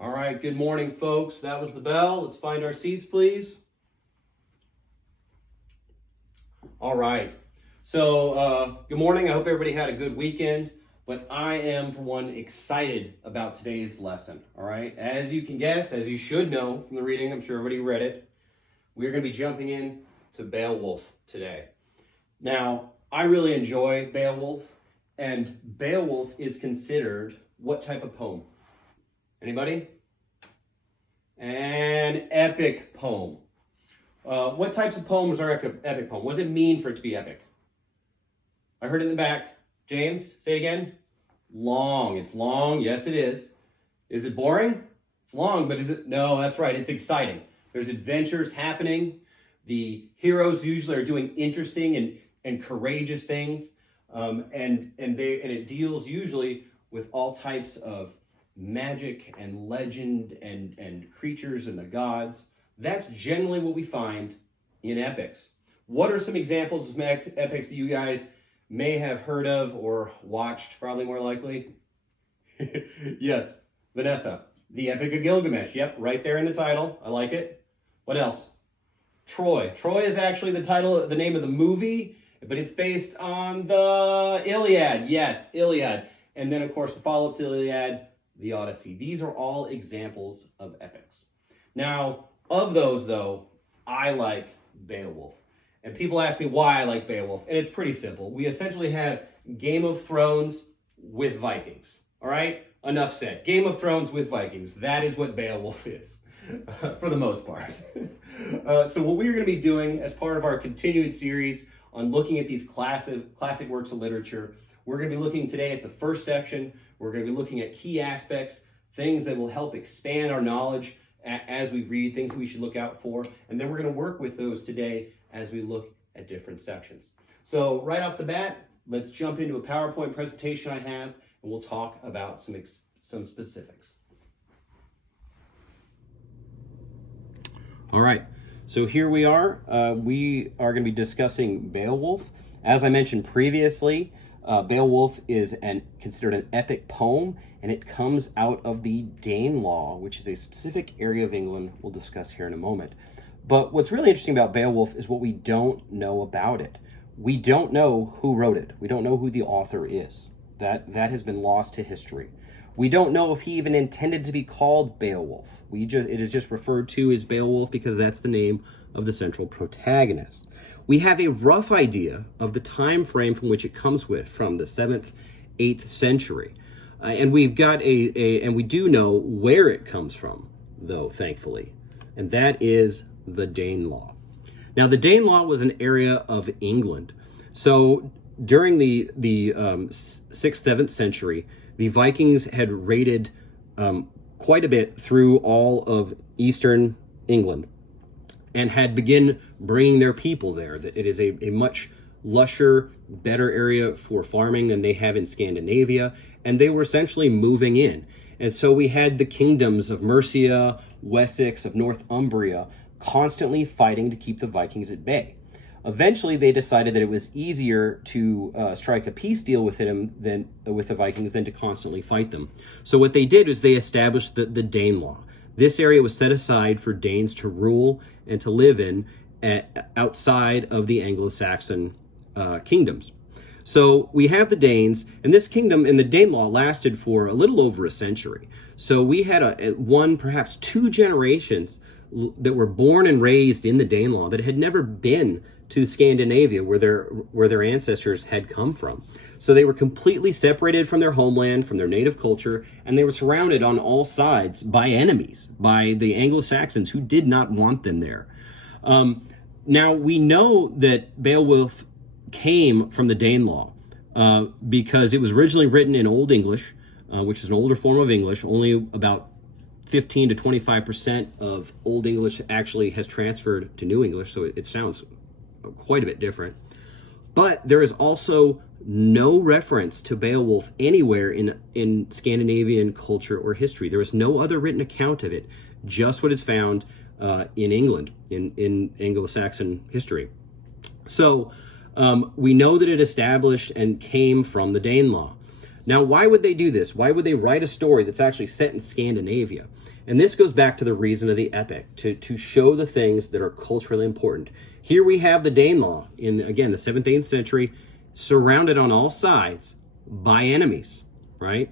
All right, good morning, folks. That was the bell. Let's find our seats, please. All right. So, good morning. I hope everybody had a good weekend, but I am, for one, excited about today's lesson. All right. As you can guess, as you should know from the reading, I'm sure everybody read it, we're going to be jumping in to Beowulf today. Now, I really enjoy Beowulf, and Beowulf is considered what type of poem? Anybody? An epic poem. What types of poems are epic poem? What does it mean for it to be epic? I heard it in the back. James, say it again. Long. It's long. Yes, it is. Is it boring? It's long, but is it? No, that's right. It's exciting. There's adventures happening. The heroes usually are doing interesting and courageous things, and it deals usually with all types of magic and legend and creatures and the gods. That's generally what we find in epics. What are some examples of epics that you guys may have heard of or watched, probably more likely? Yes, Vanessa, the Epic of Gilgamesh. Yep, right there in the title. I like it. What else? Troy. Troy is actually the name of the movie, but it's based on the Iliad. Yes, Iliad. And then, of course, the follow-up to Iliad, the Odyssey. These are all examples of epics. Now, of those, though, I like Beowulf. And people ask me why I like Beowulf, and it's pretty simple. We essentially have Game of Thrones with Vikings, all right? Enough said. Game of Thrones with Vikings. That is what Beowulf is, for the most part. So what we're going to be doing as part of our continued series on looking at these classic works of literature, we're going to be looking today at the first section. We're going to be looking at key aspects, things that will help expand our knowledge as we read, things that we should look out for. And then we're going to work with those today as we look at different sections. So right off the bat, let's jump into a PowerPoint presentation I have, and we'll talk about some specifics. All right, so here we are. We are going to be discussing Beowulf. As I mentioned previously, Beowulf is considered an epic poem, and it comes out of the Danelaw, which is a specific area of England we'll discuss here in a moment. But what's really interesting about Beowulf is what we don't know about it. We don't know who wrote it. We don't know who the author is. That has been lost to history. We don't know if he even intended to be called Beowulf. It is just referred to as Beowulf because that's the name of the central protagonist. We have a rough idea of the time frame from which it comes from the 7th, 8th century. And we've got and we do know where it comes from, though, thankfully. And that is the Danelaw. Now, the Danelaw was an area of England. So during the 6th, 7th century, the Vikings had raided quite a bit through all of eastern England and had begun bringing their people there. It is a much lusher, better area for farming than they have in Scandinavia, and they were essentially moving in. And so we had the kingdoms of Mercia, Wessex, of Northumbria constantly fighting to keep the Vikings at bay. Eventually, they decided that it was easier to strike a peace deal with the Vikings than to constantly fight them. So what they did is they established the Danelaw. This area was set aside for Danes to rule and to live in outside of the Anglo-Saxon kingdoms. So we have the Danes, and this kingdom in the Danelaw lasted for a little over a century. So we had perhaps two generations that were born and raised in the Danelaw that had never been to Scandinavia where their ancestors had come from. So they were completely separated from their homeland, from their native culture, and they were surrounded on all sides by enemies, by the Anglo-Saxons who did not want them there. Now, we know that Beowulf came from the Danelaw because it was originally written in Old English, which is an older form of English. Only about 15 to 25% of Old English actually has transferred to New English, so it sounds quite a bit different. But there is also no reference to Beowulf anywhere in Scandinavian culture or history. There is no other written account of it, just what is found in England, in Anglo-Saxon history. So we know that it established and came from the Danelaw. Now, why would they do this? Why would they write a story that's actually set in Scandinavia? And this goes back to the reason of the epic, to show the things that are culturally important. Here we have the Danelaw in, again, the 7th, 8th century, surrounded on all sides by enemies, right?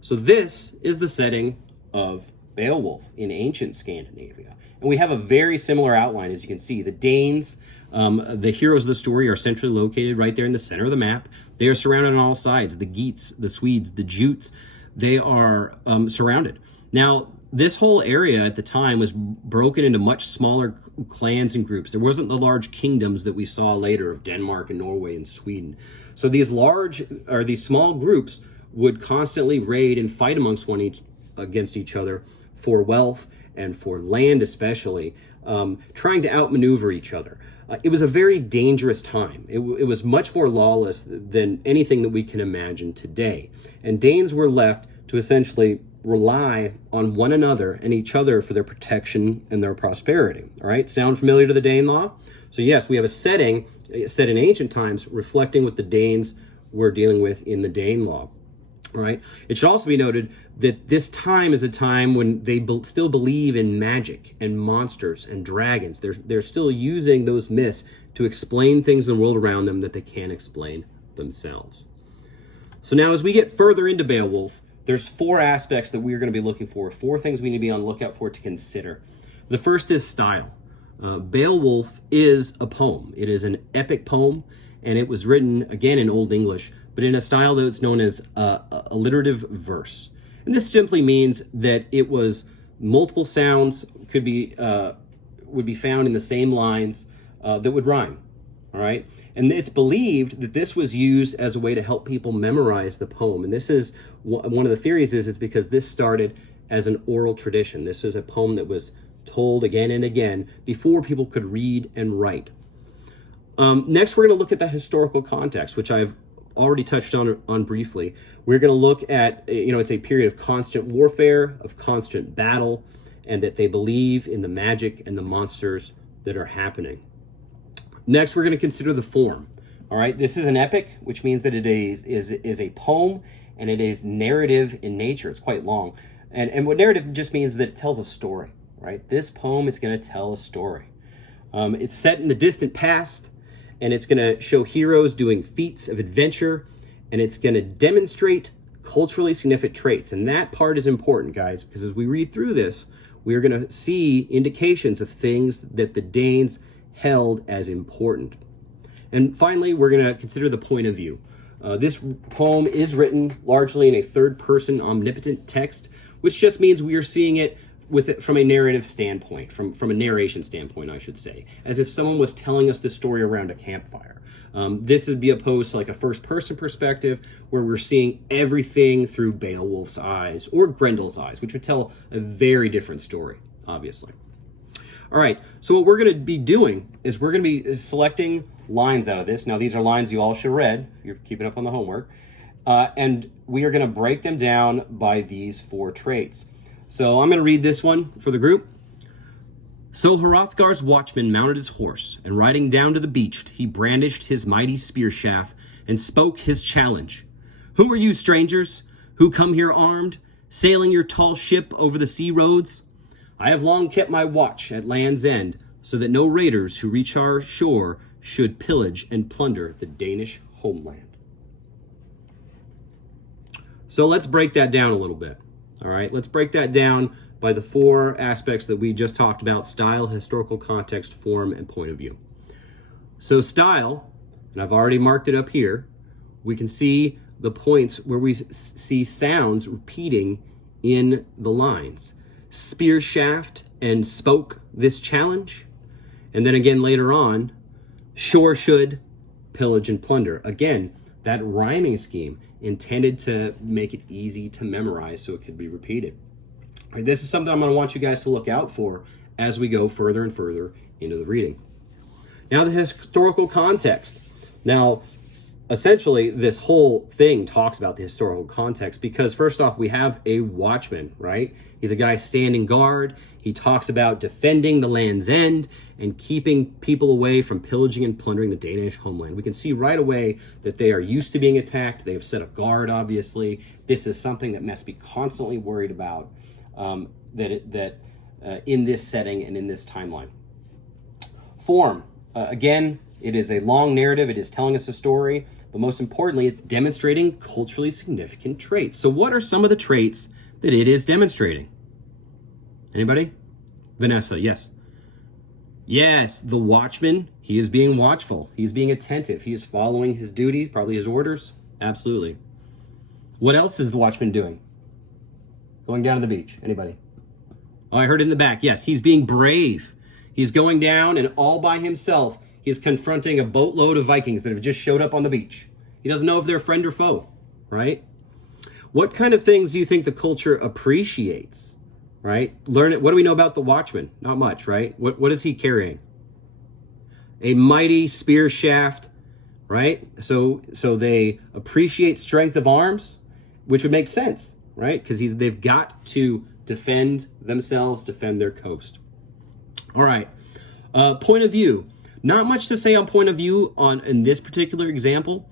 So this is the setting of Beowulf in ancient Scandinavia. And we have a very similar outline, as you can see. The Danes, the heroes of the story, are centrally located right there in the center of the map. They are surrounded on all sides. The Geats, the Swedes, the Jutes, they are surrounded. Now, this whole area at the time was broken into much smaller clans and groups. There wasn't the large kingdoms that we saw later of Denmark and Norway and Sweden. So these small groups would constantly raid and fight against each other for wealth and for land especially, trying to outmaneuver each other. It was a very dangerous time. It was much more lawless than anything that we can imagine today. And Danes were left to essentially rely on one another and each other for their protection and their prosperity. All right, sound familiar to the Danelaw? So yes, we have a setting set in ancient times reflecting what the Danes were dealing with in the Danelaw. All right, it should also be noted that this time is a time when they still believe in magic and monsters and dragons. They're still using those myths to explain things in the world around them that they can't explain themselves. So now as we get further into Beowulf, there's 4 aspects that we're going to be looking for, 4 things we need to be on the lookout for to consider. The first is style. Beowulf is a poem. It is an epic poem, and it was written, again, in Old English, but in a style that's known as alliterative verse. And this simply means that it was multiple sounds would be found in the same lines that would rhyme, all right? And it's believed that this was used as a way to help people memorize the poem. And this is one of the theories is because this started as an oral tradition. This is a poem that was told again and again before people could read and write. Next, we're going to look at the historical context, which I've already touched on briefly. We're going to look at, it's a period of constant warfare, of constant battle, and that they believe in the magic and the monsters that are happening. Next, we're going to consider the form. All right, this is an epic, which means that it is a poem, and it is narrative in nature. It's quite long. And what narrative just means is that it tells a story, right? This poem is going to tell a story. It's set in the distant past, and it's going to show heroes doing feats of adventure, and it's going to demonstrate culturally significant traits. And that part is important, guys, because as we read through this, we are going to see indications of things that the Danes held as important. And finally, we're going to consider the point of view. This poem is written largely in a third-person omnipotent text, which just means we are seeing it from a narrative standpoint, from a narration standpoint, I should say, as if someone was telling us the story around a campfire. This would be opposed to like a first-person perspective, where we're seeing everything through Beowulf's eyes or Grendel's eyes, which would tell a very different story, obviously. All right, so what we're going to be doing is we're going to be selecting lines out of this. Now, these are lines you all should have read if you're keeping up on the homework. And we are going to break them down by these 4 traits. So I'm going to read this one for the group. So Hrothgar's watchman mounted his horse, and riding down to the beach, he brandished his mighty spear shaft and spoke his challenge. Who are you, strangers, who come here armed, sailing your tall ship over the sea roads? I have long kept my watch at land's end, so that no raiders who reach our shore should pillage and plunder the Danish homeland. So let's break that down a little bit. All right, let's break that down by the 4 aspects that we just talked about: style, historical context, form, and point of view. So style, and I've already marked it up here, we can see the points where we see sounds repeating in the lines. Spear shaft and spoke this challenge. And then again later on, shore should pillage and plunder. Again, that rhyming scheme intended to make it easy to memorize so it could be repeated. And this is something I'm going to want you guys to look out for as we go further and further into the reading. Now, the historical context. Now, essentially, this whole thing talks about the historical context because, first off, we have a watchman, right? He's a guy standing guard. He talks about defending the land's end and keeping people away from pillaging and plundering the Danish homeland. We can see right away that they are used to being attacked. They have set a guard, obviously. This is something that must be constantly worried about in this setting and in this timeline. Form. Again, it is a long narrative. It is telling us a story, but most importantly, it's demonstrating culturally significant traits. So what are some of the traits that it is demonstrating? Anybody? Vanessa, yes. Yes, the watchman, he is being watchful. He's being attentive. He is following his duty, probably his orders. Absolutely. What else is the watchman doing? Going down to the beach. Anybody? Oh, I heard it in the back. Yes, he's being brave. He's going down and all by himself, he's confronting a boatload of Vikings that have just showed up on the beach. He doesn't know if they're friend or foe, right? What kind of things do you think the culture appreciates, right? Learn it. What do we know about the watchman? Not much, right? What is he carrying? A mighty spear shaft, right? So they appreciate strength of arms, which would make sense, right? Because they've got to defend themselves, defend their coast. All right, point of view. Not much to say on point of view in this particular example.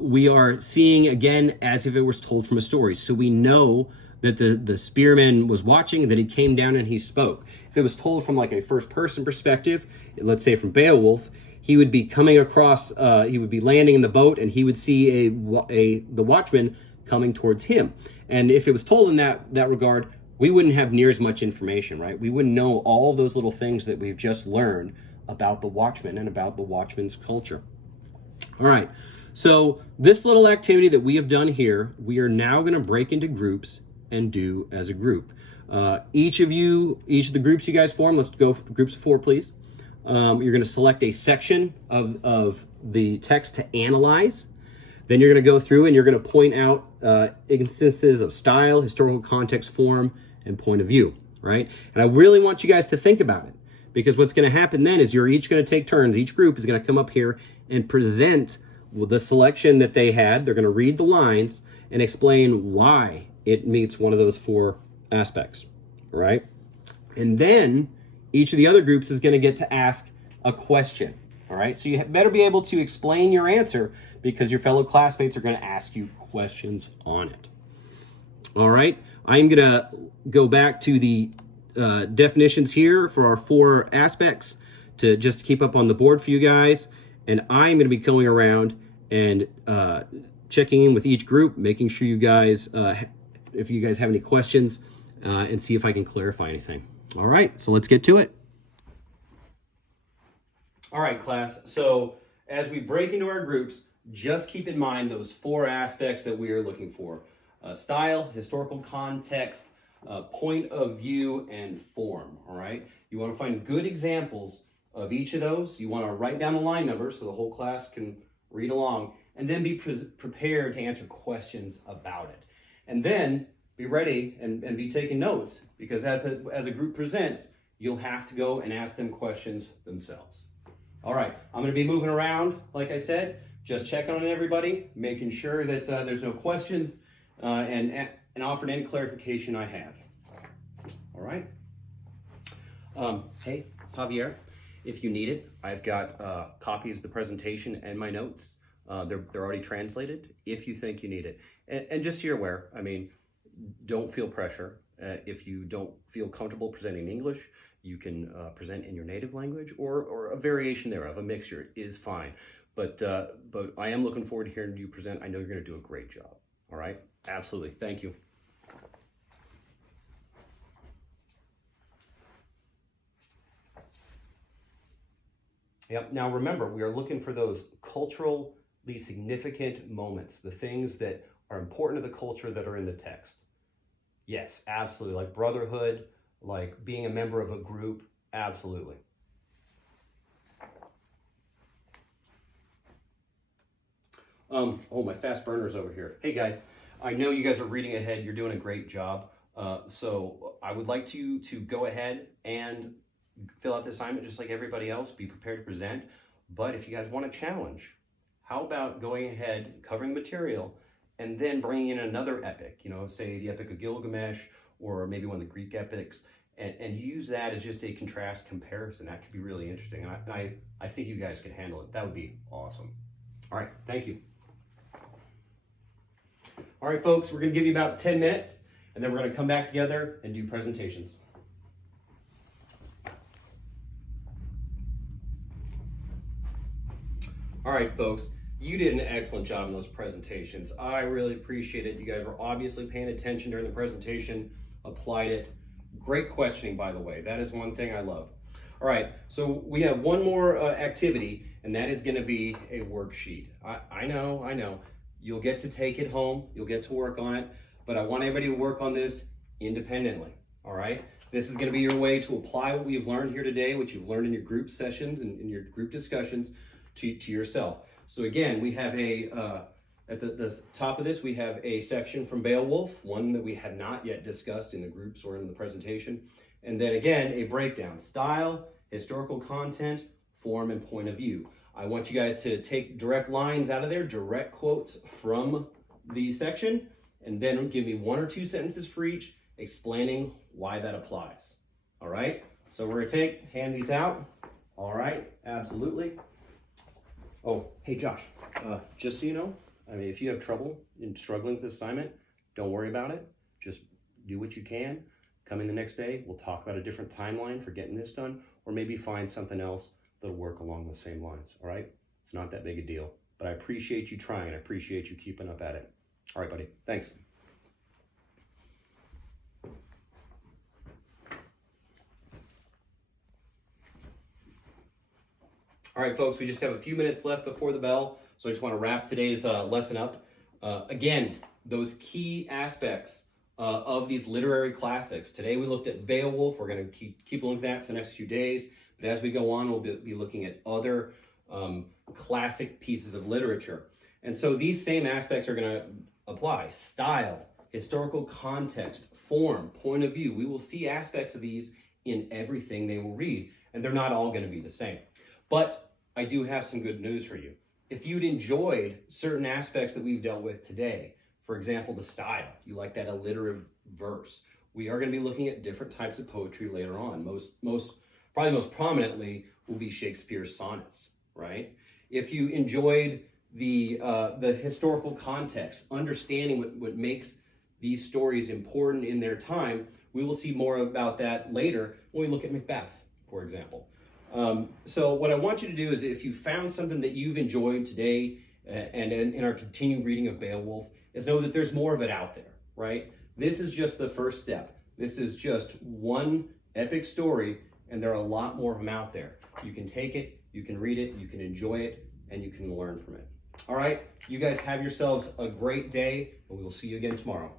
We are seeing, again, as if it was told from a story. So we know that the spearman was watching, that he came down and he spoke. If it was told from like a first-person perspective, let's say from Beowulf, he would be coming across, he would be landing in the boat and he would see the watchman coming towards him. And if it was told in that regard, we wouldn't have near as much information, right? We wouldn't know all of those little things that we've just learned about the watchman and about the watchman's culture. All right, so this little activity that we have done here, we are now going to break into groups and do as a group. Each of the groups you guys form, let's go for groups of 4, please. You're going to select a section of the text to analyze. Then you're going to go through and you're going to point out instances of style, historical context, form, and point of view, right? And I really want you guys to think about it because what's going to happen then is you're each going to take turns. Each group is going to come up here and present the selection that they had. They're going to read the lines and explain why it meets one of those 4 aspects, right? And then each of the other groups is going to get to ask a question, all right? So you better be able to explain your answer because your fellow classmates are going to ask you questions on it. All right, I'm going to go back to the definitions here for our 4 aspects to just keep up on the board for you guys. And I'm going to be going around and checking in with each group, making sure you guys, if you guys have any questions, and see if I can clarify anything. All right, so let's get to it. All right, class. So as we break into our groups, just keep in mind those 4 aspects that we are looking for. Style, historical context, point of view, and form, all right? You want to find good examples of each of those. You want to write down the line numbers so the whole class can read along, and then be prepared to answer questions about it. And then be ready and be taking notes because as a group presents, you'll have to go and ask them questions themselves. All right, I'm going to be moving around, like I said, just checking on everybody, making sure that there's no questions, and offering any clarification I have. All right. Hey, Javier, if you need it, I've got copies of the presentation and my notes. They're already translated if you think you need it. And just so you're aware, I mean, don't feel pressure. If you don't feel comfortable presenting in English, you can present in your native language or a variation thereof, a mixture is fine. But I am looking forward to hearing you present. I know you're going to do a great job. All right? Absolutely. Thank you. Yep. Now remember, we are looking for those culturally significant moments, the things that are important to the culture that are in the text. Yes, absolutely. Like brotherhood, like being a member of a group. Absolutely. Oh, my fast burner's over here. Hey guys, I know you guys are reading ahead. You're doing a great job. So I would like you to go ahead and fill out the assignment just like everybody else. Be prepared to present. But if you guys want a challenge, how about going ahead, covering the material, and then bringing in another epic, you know, say the Epic of Gilgamesh, or maybe one of the Greek epics, and use that as just a contrast comparison. That could be really interesting. And I think you guys could handle it. That would be awesome. All right, thank you. All right, folks, we're gonna give you about 10 minutes, and then we're gonna come back together and do presentations. All right, folks, you did an excellent job in those presentations. I really appreciate it. You guys were obviously paying attention during the presentation, applied it. Great questioning, by the way. That is one thing I love. All right, so we have one more activity, and that is gonna be a worksheet. I know. You'll get to take it home, you'll get to work on it, but I want everybody to work on this independently, all right? This is gonna be your way to apply what we've learned here today, what you've learned in your group sessions and in your group discussions to yourself. So again, we have at the top of this, we have a section from Beowulf, one that we had not yet discussed in the groups or in the presentation. And then again, a breakdown: style, historical content, form, and point of view. I want you guys to take direct lines out of there, direct quotes from the section, and then give me 1 or 2 sentences for each explaining why that applies. All right, so we're gonna hand these out. All right, absolutely. Oh, hey Josh, just so you know, I mean, if you have trouble in struggling with this assignment, don't worry about it. Just do what you can. Come in the next day, we'll talk about a different timeline for getting this done, or maybe find something else that'll work along the same lines, all right? It's not that big a deal, but I appreciate you trying. I appreciate you keeping up at it. All right, buddy, thanks. All right, folks, we just have a few minutes left before the bell, so I just want to wrap today's lesson up. Again, those key aspects of these literary classics. Today we looked at Beowulf. We're going to keep looking at that for the next few days, but as we go on, we'll be looking at other classic pieces of literature. And so these same aspects are going to apply: style, historical context, form, point of view. We will see aspects of these in everything they will read, and they're not all going to be the same. But I do have some good news for you. If you'd enjoyed certain aspects that we've dealt with today, for example, the style, you like that alliterative verse, we are going to be looking at different types of poetry later on. Probably most prominently will be Shakespeare's sonnets, right? If you enjoyed the historical context, understanding what makes these stories important in their time, we will see more about that later when we look at Macbeth, for example. So what I want you to do is, if you found something that you've enjoyed today and in our continued reading of Beowulf, is know that there's more of it out there, right? This is just the first step. This is just one epic story, and there are a lot more of them out there. You can take it, you can read it, you can enjoy it, and you can learn from it. All right, you guys have yourselves a great day, and we will see you again tomorrow.